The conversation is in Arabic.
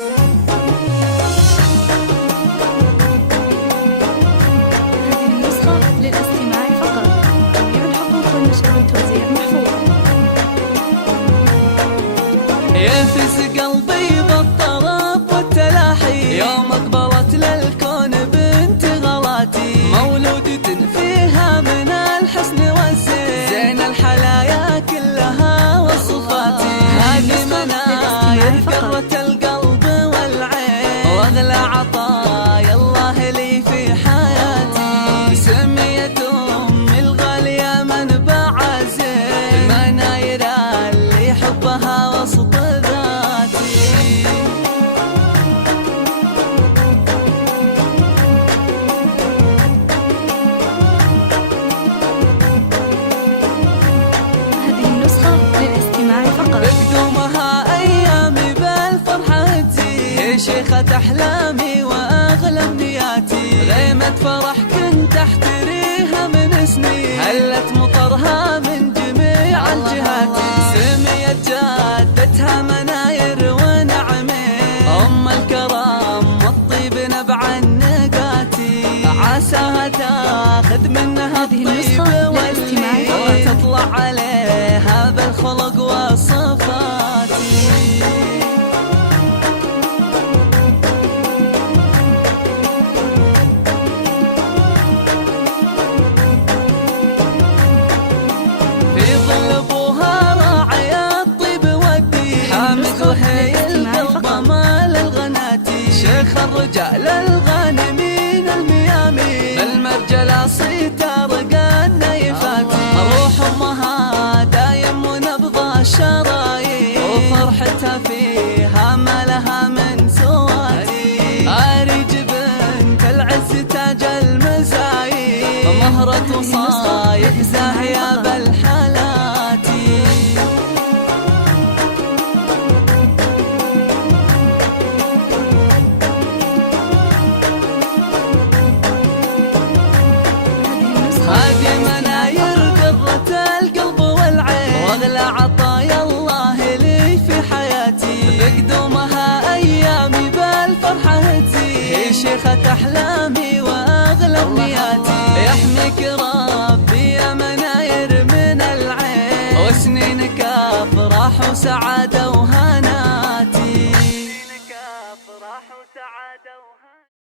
هذه النسخة للاستماع فقط. جميع الحقوق والنشر والتوزيع محفوظ. ينفس قلبي بالطرب والتلاحي يوم أقبلت للكون بنت غلاتي، مولودة فيها من الحسن والزين، زين الحلايا كلها وصفاتي، هذه مناير قرة القلب والعين، واغلى عطايا الله لي في حياتي، سميت أمي الغالية منبع زين، المناير اللي حبها وسط ذاتي. هذه النسخة للاستماع فقط. بقدومها أيامي بالفرحة تزيد، هي شيخة أحلامي وأغلى أمنياتي، غيمة فرح كنت أحتريها من سنين، هلت مطرها من جميع الجهات، سميت جادتها مناير ونعمين، أم الكرم والطيب نبع النقاتي، عساها تاخذ منها الطيب واللي تطلع عليها بالخلق وصفاتي. في ظل ابوها راعي الطيب والدين، حامد وهي القلب مال الغناتي، شيخ الرجال الغانمين الميامين، بالمرجلة صيت رقى النيفاتي، روح امها دايم ونبض الشرايين، وفرحتها فيها ما لها من سواتي، اريج بنت العز تاج المزايين، مهرة وصايب زاهية بالحالاتي. هذه مناير قرة القلب والعين، واغلى عطايا الله لي في حياتي، بقدومها ايامي بالفرحة تزيد، هي شيخة احلامي واغلى امنياتي، يحميك ربي يا مناير من العين، وسنينك افراح وسعادة